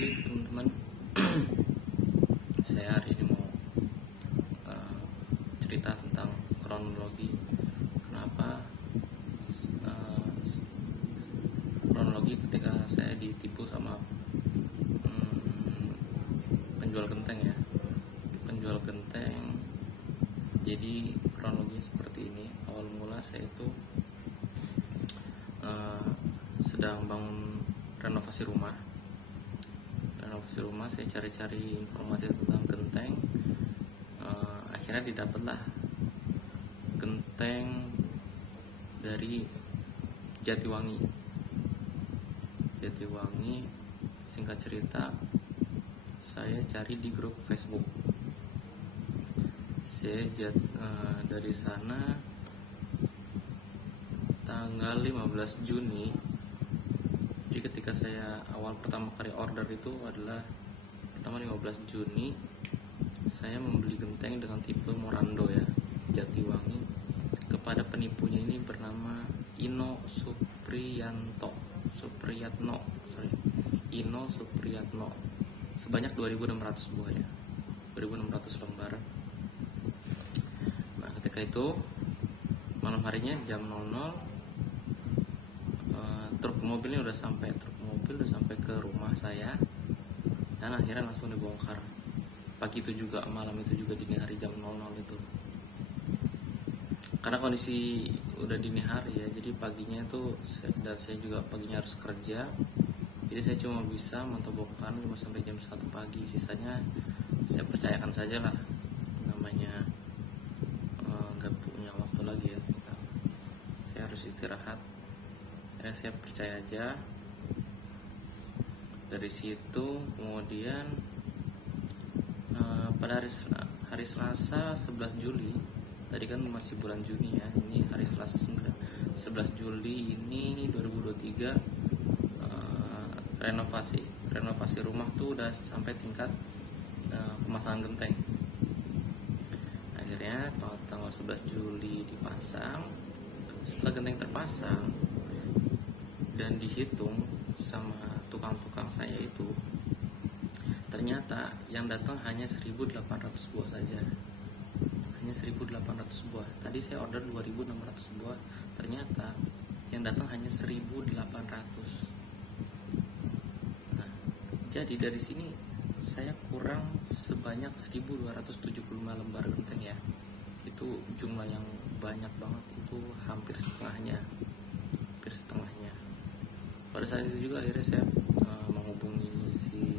Jadi teman-teman, saya hari ini mau cerita tentang kronologi. Kenapa kronologi ketika saya ditipu sama penjual genteng ya, penjual genteng. Jadi kronologi seperti ini. Awal mula saya itu sedang bangun renovasi rumah. Saya cari-cari informasi tentang genteng. Akhirnya didapatlah genteng dari Jatiwangi. Singkat cerita, saya cari di grup Facebook. Dari sana tanggal 15 Juni. Jadi ketika saya awal pertama kali order itu adalah pertama 15 Juni, saya membeli genteng dengan tipe Morando ya, Jatiwangi, kepada penipunya ini bernama Ino Supriyatno, sebanyak 2.600 buah ya, 2.600 lembar. Nah ketika itu malam harinya jam 00, truk mobil udah sampai ke rumah saya, dan akhirnya langsung dibongkar pagi itu juga, malam itu juga, dini hari jam 00 itu. Karena kondisi udah dini hari ya, jadi paginya itu saya juga paginya harus kerja, jadi saya cuma bisa mantau bongkar cuma sampai jam 1 pagi. Sisanya saya percayakan saja lah, namanya nggak punya waktu lagi ya, saya harus istirahat. Akhirnya saya percaya aja. Dari situ kemudian pada hari Selasa 11 Juli, tadi kan masih bulan Juni ya, ini hari Selasa 11 Juli ini 2023, renovasi rumah tuh udah sampai tingkat pemasangan genteng. Akhirnya tanggal 11 Juli dipasang. Setelah genteng terpasang dan dihitung sama tukang-tukang saya itu, ternyata yang datang hanya 1.800 buah saja. Hanya 1.800 buah. Tadi saya order 2.600 buah, ternyata yang datang hanya 1.800. Nah, jadi dari sini saya kurang sebanyak 1.275 lembar genteng ya. Itu jumlah yang banyak banget, itu hampir setengahnya. Pada saat itu juga akhirnya saya menghubungi si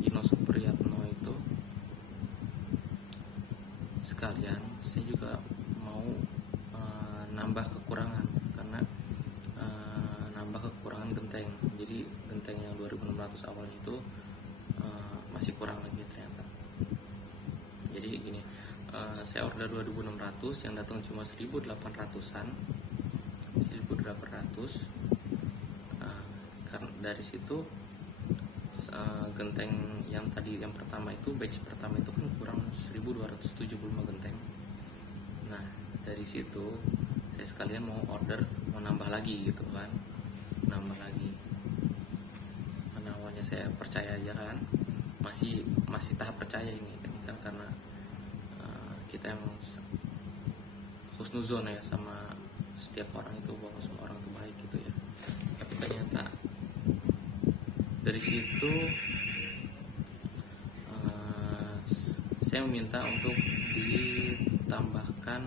Ino Supriyatno itu. Sekalian saya juga mau nambah kekurangan, karena nambah kekurangan genteng. Jadi genteng yang 2.600 awalnya itu masih kurang lagi ternyata. Jadi gini, saya order 2.600, yang datang cuma 1.800-an. Karena dari situ genteng yang tadi, yang pertama itu, batch pertama itu kan kurang 1.275 genteng. Nah dari situ saya sekalian mau nambah lagi gitu kan, karena awalnya saya percaya aja kan, masih tahap percaya ini kan, karena kita emang husnuzon ya sama setiap orang itu, bahwa semua orang itu baik gitu ya. Tapi ternyata dari situ saya meminta untuk ditambahkan,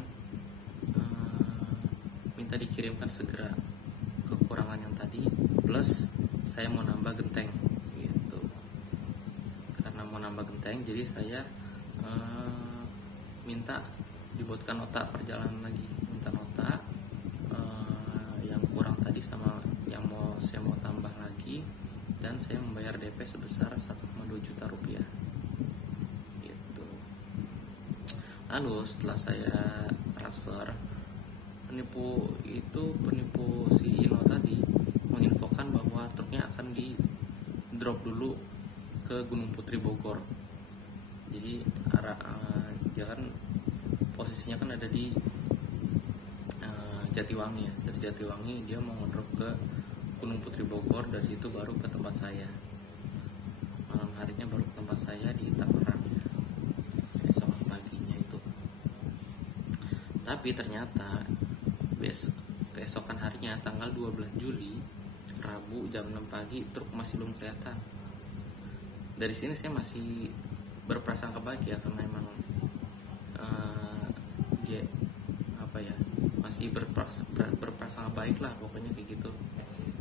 minta dikirimkan segera kekurangan yang tadi, plus saya mau nambah genteng gitu. Karena mau nambah genteng, jadi saya minta dibuatkan nota perjalanan lagi, minta nota yang kurang tadi sama yang saya mau tambah lagi, dan saya membayar DP sebesar 1,2 juta rupiah gitu. Lalu setelah saya transfer, penipu si Ino tadi menginfokan bahwa truknya akan di drop dulu ke Gunung Putri Bogor. Jadi jalan posisinya kan ada di Jatiwangi ya. Dari Jatiwangi dia mau ngedrop ke Gunung Putri Bogor, dari situ baru ke tempat saya. harinya baru ke tempat saya di Tangerang ya, keesokan paginya itu. Tapi ternyata keesokan harinya tanggal 12 Juli Rabu jam 6 pagi truk masih belum kelihatan. Dari sini saya masih berprasangka baik ya, karena emang dia masih berprasangka baik lah pokoknya kayak gitu.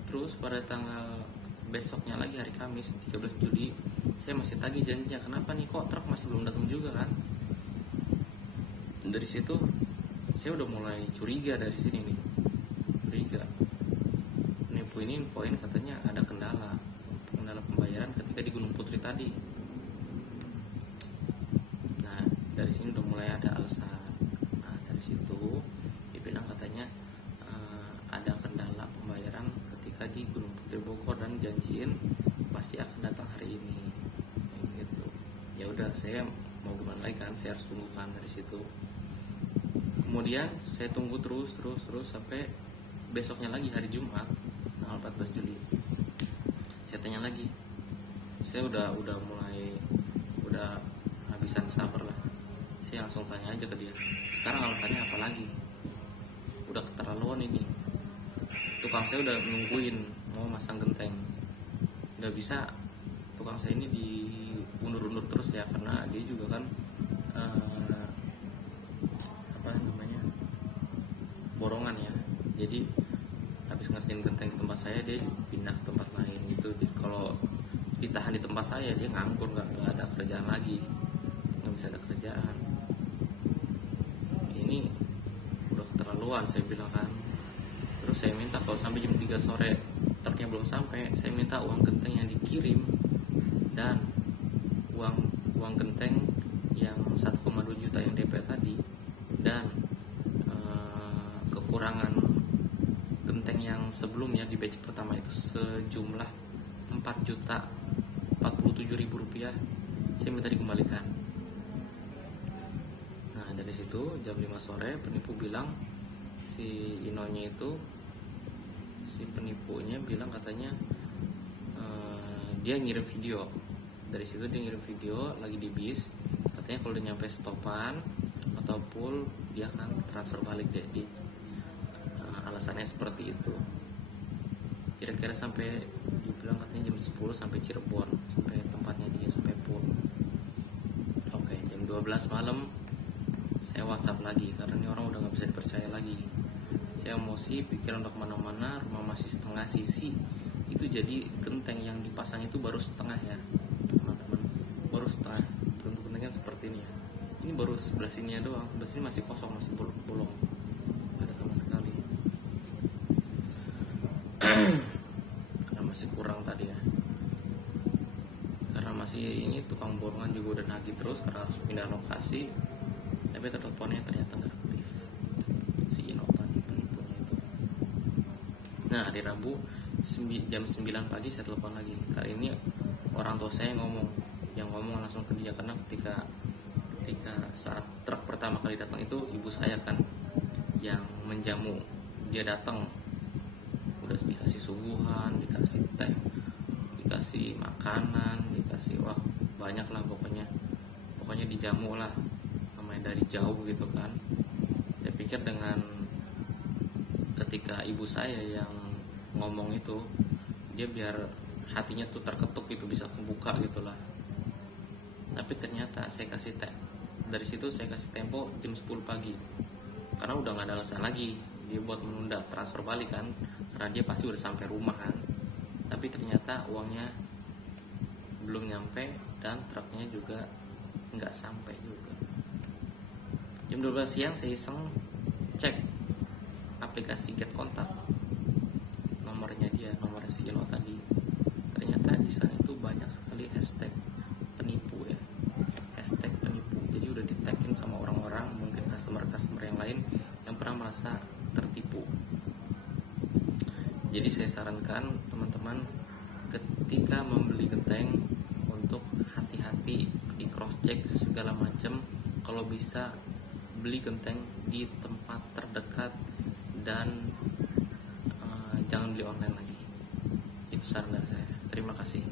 Terus pada tanggal besoknya lagi hari Kamis 13 Juli saya masih tagih janjinya, kenapa nih kok truk masih belum datang juga kan. Dari situ saya udah mulai curiga, dari sini nih curiga, penipu ini infoin katanya ada kendala pembayaran ketika di Gunung Putri tadi. Nah dari sini udah mulai ada alasan. Nah dari situ dia bilang katanya ada kendala pembayaran ketika di Gunung Putri Bogor dan janjiin pasti akan datang hari ini gitu. Ya udah, saya mau gimana lagi kan, saya harus tunggu kan dari situ. Kemudian saya tunggu terus sampai besoknya lagi hari Jumat tanggal 14 Juli. Saya tanya lagi, saya udah habisan sabar lah. Saya langsung tanya aja ke dia, sekarang alasannya apa lagi? Udah keterlaluan ini. Tukang saya udah nungguin mau masang genteng, nggak bisa tukang saya ini diundur-undur terus ya, karena dia juga kan borongan ya. Jadi habis ngerjain genteng di tempat saya dia pindah ke tempat lain gitu. Jadi kalau ditahan di tempat saya dia nganggur, nggak ada kerjaan lagi, nggak bisa ada kerjaan. Ini udah keterlaluan saya bilang kan. Terus saya minta kalau sampai jam 3 sore truknya belum sampai, saya minta uang genteng yang dikirim dan uang genteng yang 1,2 juta yang DP tadi, dan kekurangan genteng yang sebelumnya di batch pertama itu sejumlah 4.047.000 rupiah, saya minta dikembalikan. Nah dari situ jam 5 sore penipu bilang, si penipunya bilang katanya dia ngirim video. Dari situ dia ngirim video lagi di bis, katanya kalau udah nyampe stopan ataupun dia akan transfer balik deh di alasannya seperti itu. Kira-kira sampai dibilang katanya jam 10 sampai Cirebon, sampai tempatnya dia, sampai pool. Oke, jam 12 malam saya WhatsApp lagi karena ini orang udah nggak bisa dipercaya lagi. Saya emosi, pikiran udah kemana-mana, rumah masih setengah sisi. Itu jadi genteng yang dipasang itu baru setengah ya teman-teman, baru setengah. Bentuk gentengnya seperti ini ya, ini baru sebelah sini doang, sebelah sini masih kosong, masih bolong, nggak ada sama sekali. Karena masih kurang tadi ya, karena masih ini tukang borongan juga udah nagih terus karena harus pindah lokasi, tapi teleponnya ternyata nggak aktif, si Ino tadi penipunya itu. Nah hari Rabu jam 9 pagi saya telepon lagi. Kali ini orang tua saya yang ngomong langsung ke dia, karena ketika saat truk pertama kali datang itu ibu saya kan yang menjamu. Dia datang udah dikasih suguhan, dikasih teh, dikasih makanan, dikasih banyak lah pokoknya dijamu lah, namanya dari jauh gitu kan. Saya pikir dengan ketika ibu saya yang ngomong itu, dia biar hatinya tuh terketuk gitu, bisa kebuka gitulah. Tapi ternyata saya kasih dari situ saya kasih tempo jam 10 pagi, karena udah nggak ada alasan lagi dia buat menunda transfer balik kan, karena dia pasti udah sampai rumah kan. Tapi ternyata uangnya belum nyampe dan truknya juga nggak sampai juga. Jam 12 siang saya iseng cek aplikasi Get Kontak, nomornya si Ino tadi. Ternyata di sana itu banyak sekali hashtag penipu ya, hashtag penipu. Jadi udah di-tagin sama orang-orang, mungkin customer yang lain yang pernah merasa tertipu. Jadi saya sarankan teman-teman ketika membeli genteng untuk hati-hati, di cross check segala macam. Kalau bisa beli genteng di tempat terdekat dan jangan beli online lagi. Itu saran dari saya. Terima kasih.